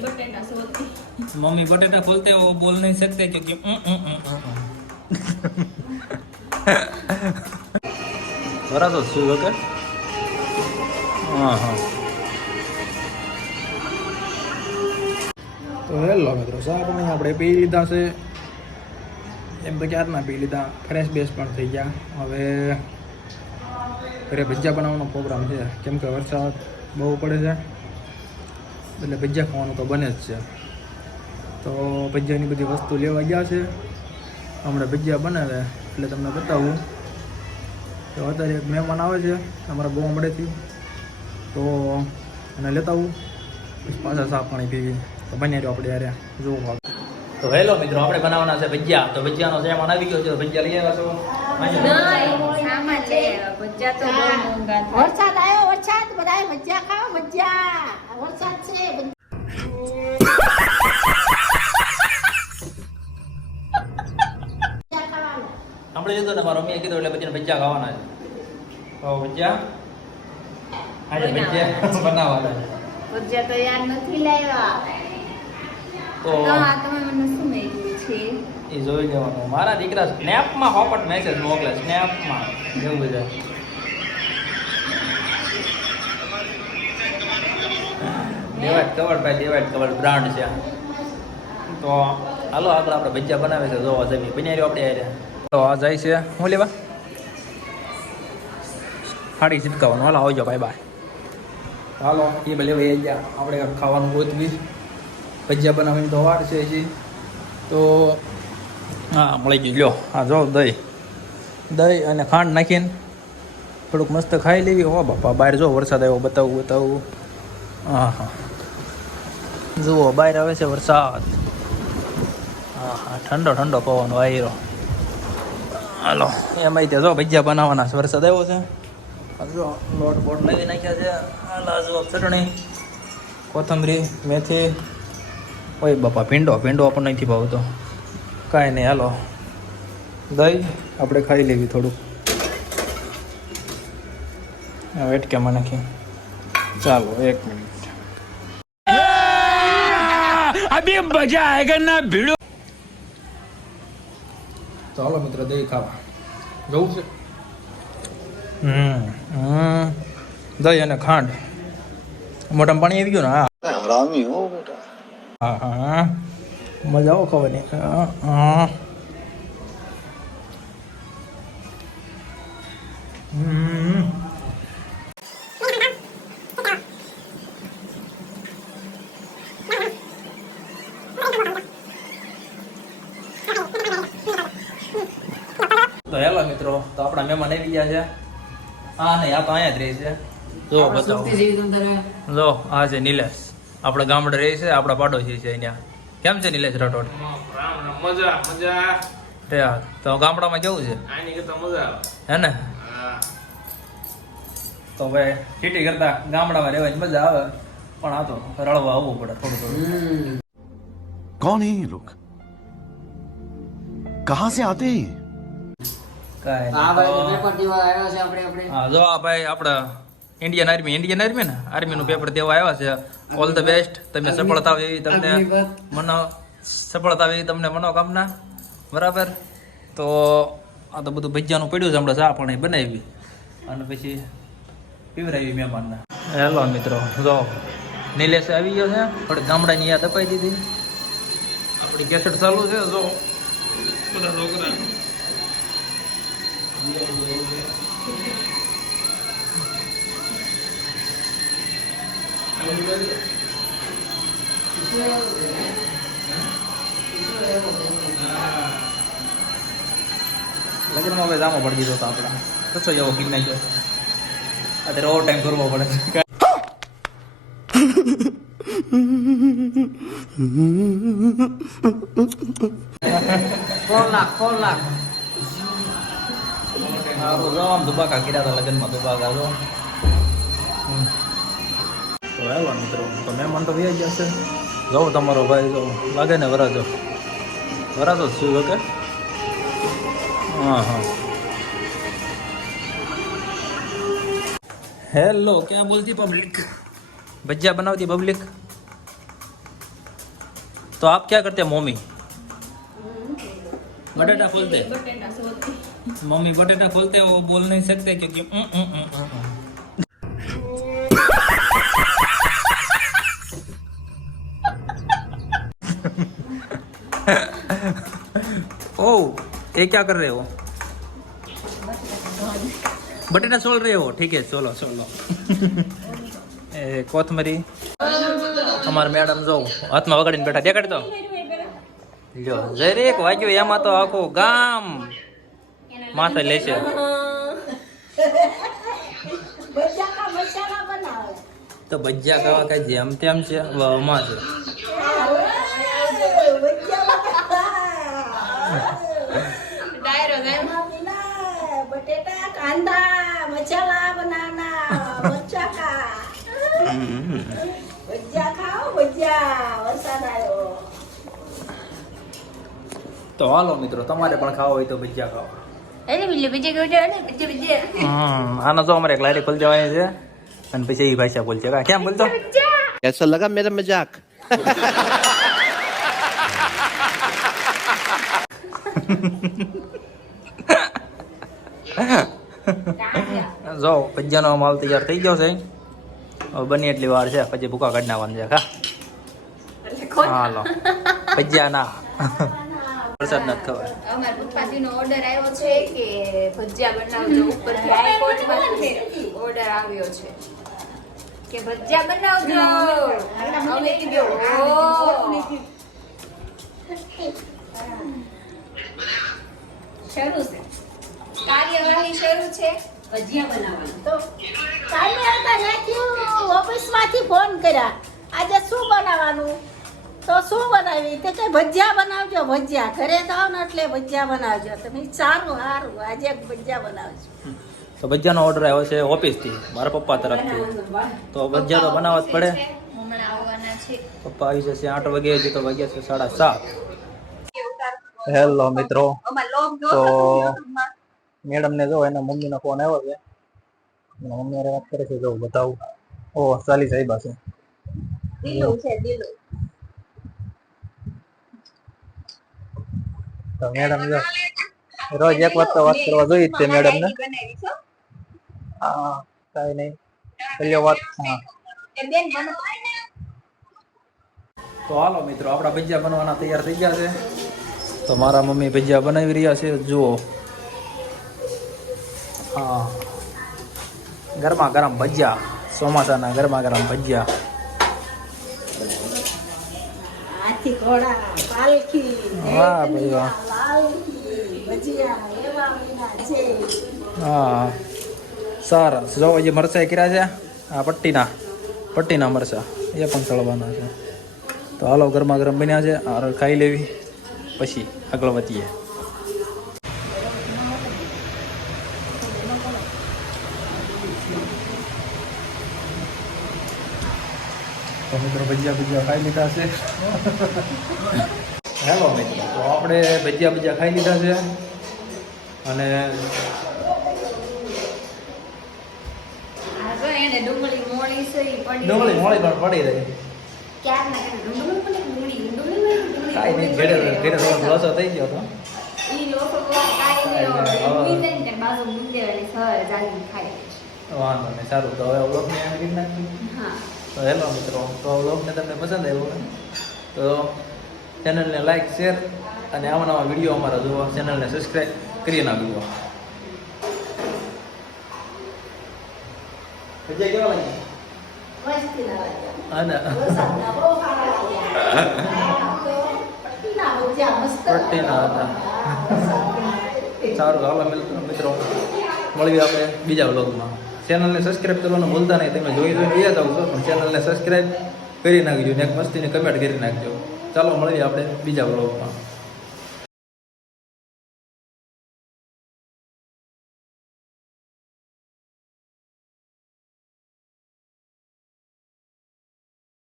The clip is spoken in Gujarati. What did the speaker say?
बटेटा सोती मम्मी बटेटा खोलते हैं वो बोल नहीं सकते क्योंकि उम, उम, उम, उम, उम. બરાબર શું ઓકે હા હા તો હેલો મિત્રો શાક નહીં આપણે પી લીધા છે એમ તો ક્યારના પી લીધા ફ્રેશ બેસ પણ થઈ ગયા હવે ઘરે ભજીયા બનાવવાનો પ્રોગ્રામ છે કેમ કે વરસાદ બહુ પડે છે એટલે ભજીયા ખાવાનું તો બને જ છે. તો ભજીયાની બધી વસ્તુ લેવા ગયા છે. હમણાં ભજીયા બનાવે એટલે તમને બતાવું. તો અત્યારે એક મહેમાન આવે છે અમારા ગોવા મળેથી. તો એને લેતા આવું. પછી પાછા સાફ પાણી પીવી. તો બની રહ્યો આપણે યારે જોવું તો હેલો મિત્રો આપણે બનાવવાના છે ભજીયા. તો ભજીયાનો સામાન આવી ગયો છે. ભજીયા લઈ આવ્યા છો. વરસાદ આવ્યો બધાય મજા ખાઓ મજા. વરસાદ છે આપણે જતો ને મારા મમ્મીએ કીધું એટલે ભજીયા ભજીયા ખાવાના છે. તો ભજીયા આજે ભજીયા બનાવવાના છે. બચ્ચા તો યાર નથી લાવ્યા તો તો આ તમે મને શું મેળવ્યું છે? એ જોઈ લેવાનું. મારા દીકરા સ્નેપમાં હોપટ મેસેજ મોકલે. સ્નેપમાં. એવું બધા. દેવાય કવર ભાઈ દેવાય કવર બ્રાન્ડ છે. તો હાલો આગળ આપણે ભજીયા બનાવે છે જોવા જઈએ બન્યા રહ્યો આપણે તો આ જાય છે. હું લેવા? ફાડી ચીપકાવાનું હાલો આવજો ભાઈ બાય હાલો એ ભલે ભાઈ ગયા. આપણે ખાવાનું ગોતવી. ભજીયા બનાવવાની તો વાર છે હજી. તો હા મળી ગયું. લ્યો હા જો દહીં. દહીં અને ખાંડ નાખીને થોડુંક મસ્ત ખાઈ લેવી. હો બાપા બહાર જો વરસાદ આવ્યો બતાવું બતાવું. હા હા. જુઓ, બહાર આવે છે વરસાદ. હા હા ઠંડો ઠંડો પવન વાયરો. હાલો. એમાં ત્યાં જો, ભજીયા બનાવવાના છે. વરસાદ આવ્યો છે. જો, લોટ બોટ લઈ નાખ્યા છે. હાલા જો ચટણી, કોથમરી, મેથી. ઓય બાપા, ભીંડો ભીંડો આપણને નથી ભાવતો. કાંઈ નહીં, હાલો. દહીં આપણે ખાઈ લેવી થોડુંક. વેટકેમાં નાખી ચાલો, એક મિનિટ. અભી મજા આયગા ના ભીડો ચાલો મિત્ર દહીં ખાવા. જવું છે? હમ દહીં અને ખાંડ. મોટા પાણી આવી ગયું ને? હા. હરામી હો બેટા. હા હા મજા આવો ખાવાની. હા હમ. તો હેલો મિત્રો તો આપણા મહેમાન આવી ગયા છે. હા નહીં આ તો અહીંયા જ રહે છે. જો બતાવો. જો આ છે નિલેશ. આપણા ગામડે રહે છે આપણા પાડોશી છે અહીંયા. કેમ છે નિલેશ રાઠોડ? મજા મજા. તો ગામડામાં કેવું છે? હે ને? તો ભાઈ સિટી કરતા ગામડામાં રહેવાની મજા આવે પણ આ તો રળવા આવવું પડે થોડું થોડું. કોણ હે લોક કહાં સે આતે હે જો આ ભાઈ આપણા ઇન્ડિયન આર્મી ઇન્ડિયન આર્મી ને? આર્મીનું પેપર દેવા આવ્યા છે. ઓલ ધ બેસ્ટ તમે સફળતા એવી તમને મનો સફળતા એવી તમને મનોકામના. બરાબર? તો આ તો બધું ભજીયાનું પડ્યું છે હમણાં ચા પણ બનાવી. અને પછી પીવરાવી મહેમાનને. હેલો મિત્રો જો નિલેશ આવી ગયો છે. પણ ગામડાની યાદ અપાઈ દીધી. આપણી કેસેટ ચાલુ છે જો. બધા છોકરા લગ્નમાં હવે જામો પડી દીધો તો આપણે. કશો એવો ગીર નાખ્યો. અત્યારે ઓવર ટાઈમ કરવો પડે. કોણ લાખ કોણ લાખ સારું જો આમ દુબાકા કર્યા હતા લગ્નમાં દુબાકા જો હમ. તો આવ્યા મિત્રો તો મહેમાન તો વ્યાજ જશે જાઓ તમારો ભાઈ જો લાગે ને વરાજો વરાજો જ શું કે હા હા હેલો ક્યાં બોલતી પબ્લિક ભજીયા બનાવતી પબ્લિક तो आप क्या करते हैं मम्मी बटाटा खोलते हैं બટેટા સોતી मम्मी बटाटा खोलते हैं वो बोल नहीं सकते क्योंकि उम, उम, उम, उम, उम। ओ ये क्या कर रहे हो बटेटा सोल रहे हो ठीक है सोलो सोलो એ કોથમરી અમાર મેડમ જો હાથમાં વગાડીને બેઠા દેખાડ તો લ્યો જરીક વાગ્યું એમાં તો આખું ગામ માથે લેશે તો ભજીયા ખાવા કઈ જેમ તેમ છે વહમાં છે. તો હાલો મિત્રો તમારે પણ ખાવા હોય તો ભજીયા ખાવા આનો તો અમારે એકલા ખોલ જવાની છે. અને પછી એ ભાષા બોલશે. કા કેમ બોલતો કેસા લગા મેરા મજાક? જો ભજીયાનો માલ તૈયાર થઈ ગયો છે. બની એટલી વાર છે પછી ભૂકા કાઢી નાખવાનું છે. હા. હાલો. ભજીયા ના વરસાદ નથી ખબર. અમારા પપ્પાજીનો ઓર્ડર આવ્યો છે કે ભજીયા બનાવજો ઉપરથી આઈફોનમાંથી ઓર્ડર આવ્યો છે. કે ભજીયા બનાવજો. અમે કીધું "ઓ." શરૂ છે. કાર્યવાહી શરૂ છે. ભજીયા બનાવવાનું. તો કાલે આવતા નાખ્યું. ઓફિસમાંથી ફોન કર્યા. આજે શું બનાવવાનું? તો શું બનાવી? તે કે ભજીયા બનાવજો ભજીયા. ઘરે જાઓ ને એટલે ભજીયા બનાવજો. તમે સારું સારું. આજે ભજીયા બનાવજો. તો ભજીયાનો ઓર્ડર આવ્યો છે ઓફિસથી મારા પપ્પા તરફથી. તો ભજીયા તો બનાવવા જ પડે. હમણાં આવવાના છે. પપ્પા આવી જશે આઠ વાગે હજી તો વાગ્યા છે સાડા સાત. હેલો મિત્રો. તો મેડમ ને જો એના મમ્મી નો ફોન આવ્યો છે. મમ્મી વાત કરે છે જો બતાવું. ઓ ચાલી સાહેબા છે. તો મેડમ જો રોજ એક વાર તો વાત કરવા જોઈએ જ છે મેડમ ને હા કઈ નહીં. પેલી વાત હા. તો હાલો મિત્રો આપણા ભજીયા બનવાના તૈયાર થઈ ગયા છે. તો મારા મમ્મી ભજીયા બનાવી રહ્યા છે જુઓ. હા. ગરમા ગરમ ભજીયા ચોમાસાના ગરમા ગરમ ભજીયા. વાહ ભાઈ વાહ. હા. સરસ જો જે મરચાં કર્યા છે? આ પટ્ટીના. પટ્ટીના મરચાં. એ પણ ચડવાના છે. તો હાલો, ગરમા ગરમ બન્યા છે. આ ખાઈ લેવી. પછી આગળ વધીએ. ભજીયા ભજીયા ખાઈ લીધા છે. હેલો મિત્રો તો આપણે ભજીયા ભજીયા ખાઈ લીધા છે અને આ જો એને ડુંગળી મોળી છે ઈ પડી ડુંગળી મોડી પણ પડી રહી ક્યારના એને ડુંગળી પડી ડુંગળી ડુંગળી ડુંગળી કાંઈ નહીં ઘેરે ઘેરે થોડો લોસો થઈ ગયો હતો ઈ લોકો કાંઈ નહીં કાંઈ નહીં, હવે. ઊભી થઈને ને બાજુ મૂકી દેવાની સવારે જાગીને ખાઈ લે છે. વાંધો નહીં સારું તો હવે વ્લોગને એમ કરી નાખ્યું હા તો હેલો મિત્રો તો વ્લોગને તમને પસંદ આવ્યો હોય તો ચેનલને લાઈક શેર અને આવા નવા વીડિયો અમારા જોવા. ચેનલને સબસ્ક્રાઈબ કરી નાખજો સારા હાલો મિત્ર- મિત્રો. મળીએ આપણે બીજા વ્લોગમાં. ચેનલને સબસ્ક્રાઈબ કરવાનું ભૂલતા નહીં. તમે જોઈ જોઈને ગયા જાવ છો પણ ચેનલને સબસ્ક્રાઈબ કરી નાખજો ને એક મસ્તીની કમેન્ટ કરી નાખજો. ચાલો મળીએ આપણે બીજા વ્લોગમાં